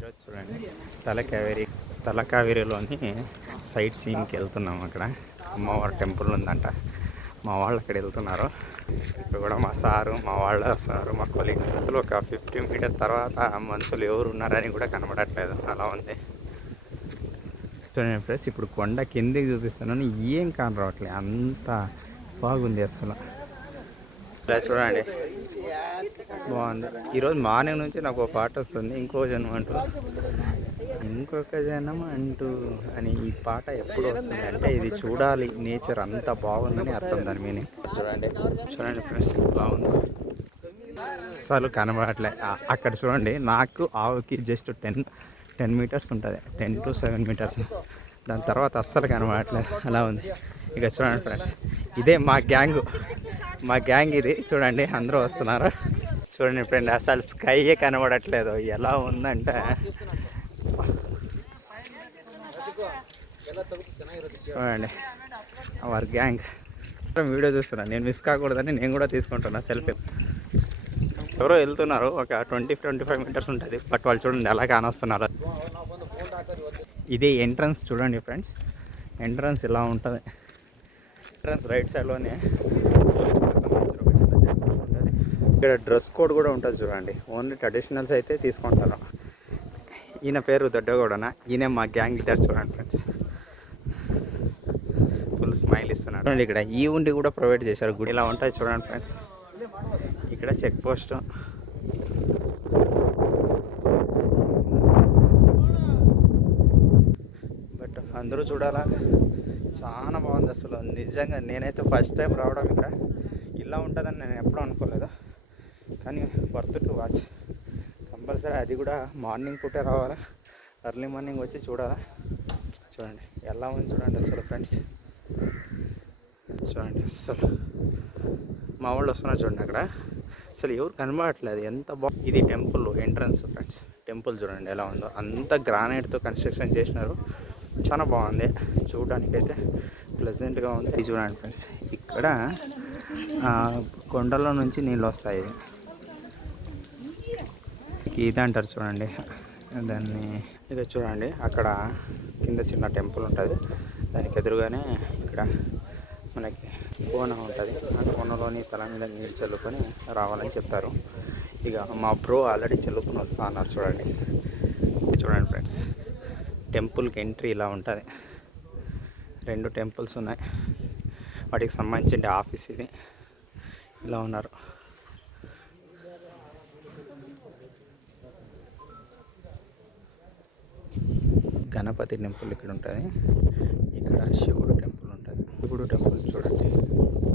ఈరోజు చూడండి తలకావేరిలోని సైట్ సీయింగ్కి వెళ్తున్నాం. అక్కడ అమ్మవారి టెంపుల్ ఉందంట. మా వాళ్ళు అక్కడ వెళ్తున్నారు. ఇప్పుడు కూడా మా సారు మా కొలీగ్స్ ఒక 50 మీటర్ తర్వాత మనుషులు ఎవరు ఉన్నారని కూడా కనబడట్లేదు, అలా ఉంది. చూడండి ఫ్రెండ్స్, ఇప్పుడు కొండ కిందికి చూపిస్తున్నాను, ఏం కాని రావట్లేదు, అంత బాగుంది అసలు. ఇలా చూడండి, బాగుంది. ఈరోజు మార్నింగ్ నుంచి నాకు ఒక పాట వస్తుంది, ఇంకొక జనం అంటూ అని. ఈ పాట ఎప్పుడు వస్తుంది అంటే ఇది చూడాలి, నేచర్ అంత బాగుందని అర్థం. దాని మీనింగ్ చూడండి ఫ్రెండ్స్, బాగుంది అసలు కనబడట్లే. అక్కడ చూడండి, నాకు ఆవుకి జస్ట్ 10 మీటర్స్ ఉంటుంది, 10 to 7 మీటర్స్. దాని తర్వాత అస్సలు కనబడట్లేదు, అలా ఉంది. ఇక చూడండి ఫ్రెండ్స్, ఇదే మా గ్యాంగ్ ఇది. చూడండి అందరూ వస్తున్నారు. చూడండి ఫ్రెండ్, అసలు స్కైయే కనబడట్లేదు, ఎలా ఉందంటే. చూడండి అవర్ గ్యాంగ్ వీడియో చూస్తున్నాను, నేను మిస్ కాకూడదని నేను కూడా తీసుకుంటున్నా సెల్ఫీ. ఎవరో వెళ్తున్నారు, ఒక 20-25 మీటర్స్ ఉంటుంది, బట్ వాళ్ళు చూడండి ఎలా కానొస్తున్నారు. ఇదే ఎంట్రన్స్. చూడండి ఫ్రెండ్స్, ఎంట్రన్స్ ఇలా ఉంటుంది. ఎంట్రన్స్ రైట్ సైడ్లోనే ఉంటుంది. ఇక్కడ డ్రెస్ కోడ్ కూడా ఉంటుంది చూడండి. ఓన్లీ ట్రెడిషనల్స్ అయితే తీసుకుంటారు. ఈయన పేరు దొడ్డగౌడన, ఈయన మా గ్యాంగ్ లీడర్. చూడండి ఫ్రెండ్స్, ఫుల్ స్మైల్ ఇస్తున్నాడు. చూడండి, ఇక్కడ ఈ ఉండి కూడా ప్రొవైడ్ చేశారు. గుడి ఇలా ఉంటుంది చూడండి ఫ్రెండ్స్. ఇక్కడ చెక్ పోస్ట్, బట్ అందరూ చూడాలా, చాలా బాగుంది అసలు. నిజంగా నేనైతే ఫస్ట్ టైం రావడం ఇక్కడ. ఇలా ఉంటుందని నేను ఎప్పుడూ అనుకోలేదు, కానీ వర్త్ టు వాచ్. కంపల్సరీ అది కూడా మార్నింగ్ పూటే రావాలా, ఎర్లీ మార్నింగ్ వచ్చి చూడాలా. చూడండి ఎలా ఉంది, చూడండి అసలు ఫ్రెండ్స్. చూడండి అసలు మా వాళ్ళు వస్తున్నారు చూడండి. అక్కడ అసలు ఎవరు కనబడట్లేదు, ఎంత బాగుంది. ఇది టెంపుల్ ఎంట్రన్స్ ఫ్రెండ్స్. టెంపుల్ చూడండి ఎలా ఉందో, అంత గ్రానైట్తో కన్స్ట్రక్షన్ చేసినారు. చాలా బాగుంది చూడడానికైతే, ప్లెజెంట్గా ఉంది. ఇది చూడండి ఫ్రెండ్స్, ఇక్కడ కొండలో నుంచి నీళ్ళు వస్తాయి. ఇది అంటారు చూడండి దాన్ని. ఇక చూడండి, అక్కడ కింద చిన్న టెంపుల్ ఉంటుంది, దానికి ఎదురుగానే ఇక్కడ మనకి కోన ఉంటుంది. ఆ కోనలోని తల మీద నీళ్ళు చల్లుకొని రావాలని చెప్పారు. ఇక మా బ్రో ఆల్రెడీ చల్లుకొని వస్తా అన్నారు. చూడండి చూడండి ఫ్రెండ్స్, టెంపుల్కి ఎంట్రీ ఇలా ఉంటుంది. 2 టెంపుల్స్ ఉన్నాయి, వాటికి సంబంధించిన ఆఫీస్ ఇది. ఇలా ఉన్నారు. గణపతి టెంపుల్ ఇక్కడ ఉంటుంది, ఇక్కడ శివుడు టెంపుల్.